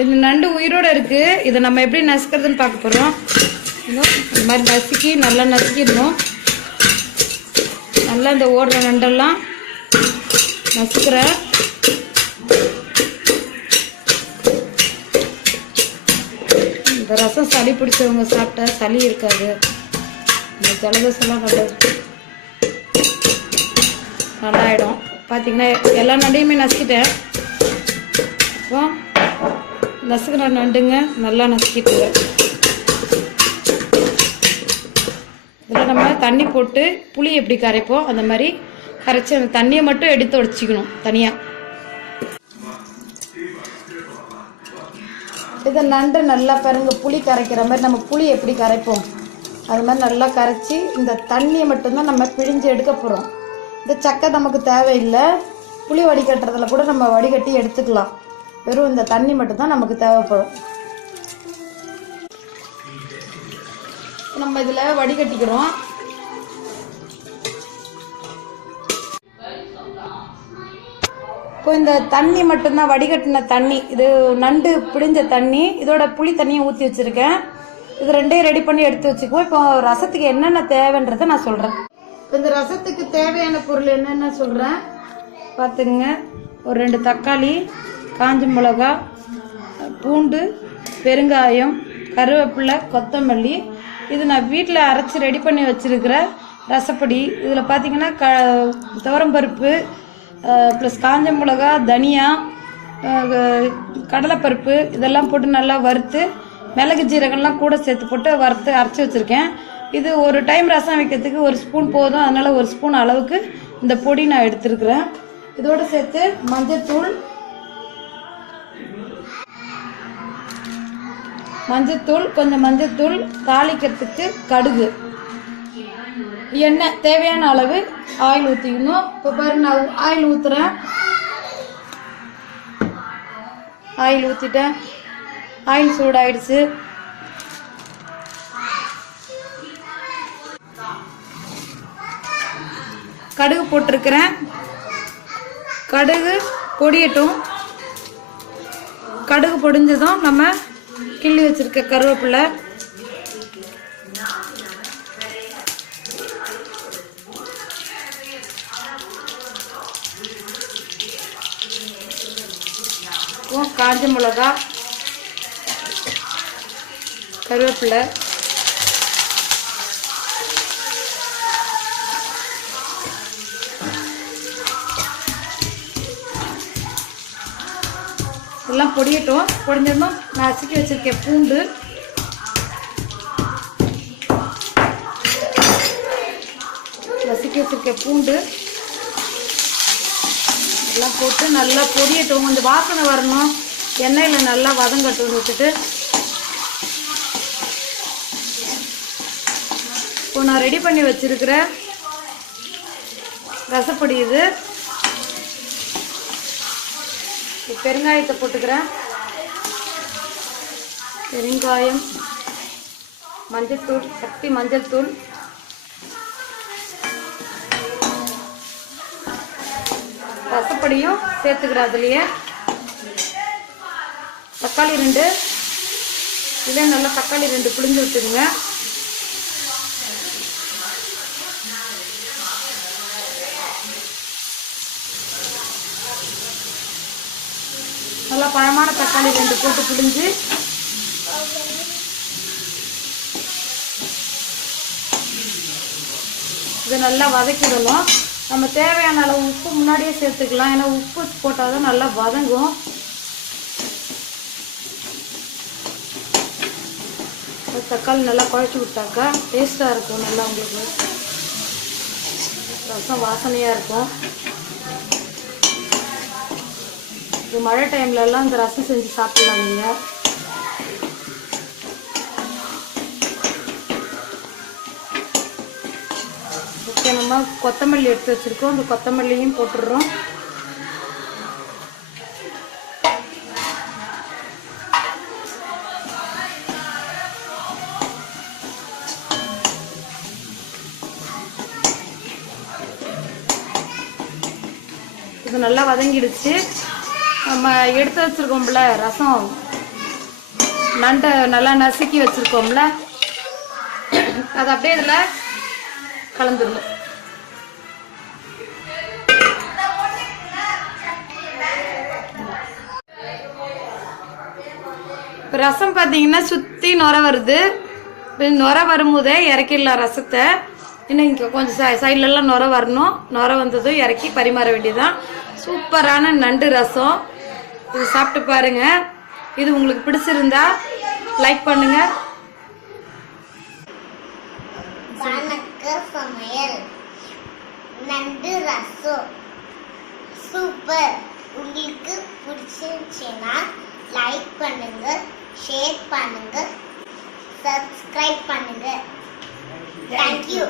இந்த நண்டு உயிரோடு இருக்குது. இதை நம்ம எப்படி நசுக்கிறதுன்னு பார்க்க போகிறோம். இந்த மாதிரி நசுக்கி நல்லா நசுக்கிடணும். நல்லா இந்த ஓடுற நண்டெல்லாம் நசுக்கிறேன். இந்த ரசம் சளி பிடிச்சவங்க சாப்பிட்டா சளி இருக்காது. இந்த ஜலதோஷம்லாம் நல்லாயிடும். பார்த்தீங்கன்னா எல்லா நண்டையுமே நசுக்கிட்டேன். இப்போ நசுக்கிற நண்டுங்க நல்லா நசுக்கிட்டு இதில் நம்ம தண்ணி போட்டு புளி எப்படி கரைப்போம் அந்த மாதிரி கரைச்சி அந்த தண்ணியை மட்டும் எடுத்து உடச்சிக்கணும் தனியாக. இதை நண்டு நல்லா பாருங்க, புளி கரைக்கிற மாதிரி நம்ம புளி எப்படி கரைப்போம் அது மாதிரி நல்லா கரைச்சி இந்த தண்ணியை மட்டும்தான் நம்ம பிழிஞ்சு எடுக்க போகிறோம். இந்த சக்கை நமக்கு தேவையில்லை. புளி வடிகட்டுறதுல கூட நம்ம வடிகட்டி எடுத்துக்கலாம். வெறும் இந்த தண்ணி மட்டும்தான் நமக்கு தேவைப்படும். நம்ம இதில் வடிகட்டிக்கிறோம். இப்போ இந்த தண்ணி மட்டும்தான் வடிகட்டின தண்ணி. இது நண்டு பிடிஞ்ச தண்ணி. இதோட புளி தண்ணியை ஊற்றி வச்சுருக்கேன். இது ரெண்டையும் ரெடி பண்ணி எடுத்து வச்சுக்குவோம். இப்போ ரசத்துக்கு என்னென்ன தேவைன்றதை நான் சொல்கிறேன். இப்போ இந்த ரசத்துக்கு தேவையான பொருள் என்னென்ன சொல்கிறேன் பார்த்துங்க. ஒரு 2 தக்காளி, காஞ்ச மிளகா, பூண்டு, பெருங்காயம், கருவேப்பிலை, கொத்தமல்லி. இது நான் வீட்டில் அரைச்சி ரெடி பண்ணி வச்சுருக்கிற ரசப்பொடி. இதில் பார்த்தீங்கன்னா துவரம்பருப்பு ப்ளஸ் காஞ்ச மிளகா, தனியா, கடலைப்பருப்பு இதெல்லாம் போட்டு நல்லா வறுத்து மிளகு ஜீரகம்லாம் கூட சேர்த்து போட்டு வறுத்து அரைச்சி வச்சுருக்கேன். இது ஒரு டைம் ரசம் வைக்கிறதுக்கு 1 ஸ்பூன் போதும். அதனால் 1 ஸ்பூன் அளவுக்கு இந்த பொடி நான் எடுத்துருக்குறேன். இதோடு சேர்த்து மஞ்சத்தூள், கொஞ்சம் மஞ்சத்தூள், தாளிக்கிறதுக்கு கடுகு, எண்ணெய், தேவையான அளவு ஆயில் ஊற்றிக்கணும். இப்போ பாரு நான் ஆயில் ஊற்றுறேன். ஆயில் ஊற்றிட்டேன். ஆயில் சூடாயிடுச்சு. கடுகு போட்டிருக்கிறேன். கடுகு பொடியட்டும். கடுகு பொடிஞ்சதும் நம்ம கிள்ளி வச்சிருக்க கருவேப்பிலை, காஞ்ச மிளகா, கருவேப்பிலை, எல்லாம் பொடியட்டும். பொடிஞ்சிருந்தோம் நசுக்கி வச்சிருக்கேன் பூண்டு, எல்லாம் போட்டு நல்லா பொடியட்டும். கொஞ்சம் வாசனை வரணும். எண்ணெயில் நல்லா வதங்கட்டும். விட்டுட்டு இப்போ நான் ரெடி பண்ணி வச்சிருக்கிற ரசப்பொடி இது. பெருங்காயத்தை போட்டுக்கிறேன். பெருங்காயம், மஞ்சள் தூள், ரசப்பொடியும் சேர்த்துக்கிறேன். அதுலேயே தக்காளி 2, இதே நல்லா தக்காளி 2 புளிஞ்சு விட்டுருங்க. நல்லா பழமான தக்காளி 2 போட்டு புளிஞ்சு இதை நல்லா வதக்கிடணும். நம்ம தேவையான அளவு உப்பு முன்னாடியே சேர்த்துக்கலாம். ஏன்னா உப்பு போட்டால் தான் நல்லா வதங்கும். தக்காளி நல்லா குழச்சி விட்டாக்கா டேஸ்ட்டாக இருக்கும். நல்லா உங்களுக்கு ரசம் வாசனையாக இருக்கும். இது மழை டைம்லலாம் இந்த ரசம் செஞ்சு சாப்பிடலாம் நீங்கள். ஓகே, நம்ம கொத்தமல்லி எடுத்து வச்சுருக்கோம். இந்த கொத்தமல்லியும் போட்டுடுறோம். இது நல்லா வதங்கிடுச்சு. நம்ம எடுத்து வச்சுருக்கோம்ல ரசம், நண்டை நல்லா நசுக்கி வச்சுருக்கோம்ல, அது அப்படியே இதில் கலந்துடணும். ரசம் பார்த்தீங்கன்னா சுற்றி நுர வருது. நுர வரும்போதே இறக்கிடலாம் ரசத்தை. இன்னும் இங்கே கொஞ்சம் சைட்லலாம் நுர வரணும். நுர வந்ததும் இறக்கி பரிமாற வேண்டியதுதான். சூப்பரான நண்டு ரசம். இது சாப்பிட்டு பாருங்க. இது உங்களுக்கு பிடிச்சிருந்தா லைக் பண்ணுங்க. சமையல் நண்டு ரசம் சூப்பர். உங்களுக்கு பிடிச்சிருந்துச்சுன்னா லைக் பண்ணுங்க, ஷேர் பண்ணுங்க, சப்ஸ்கிரைப் பண்ணுங்க. தேங்க்யூ.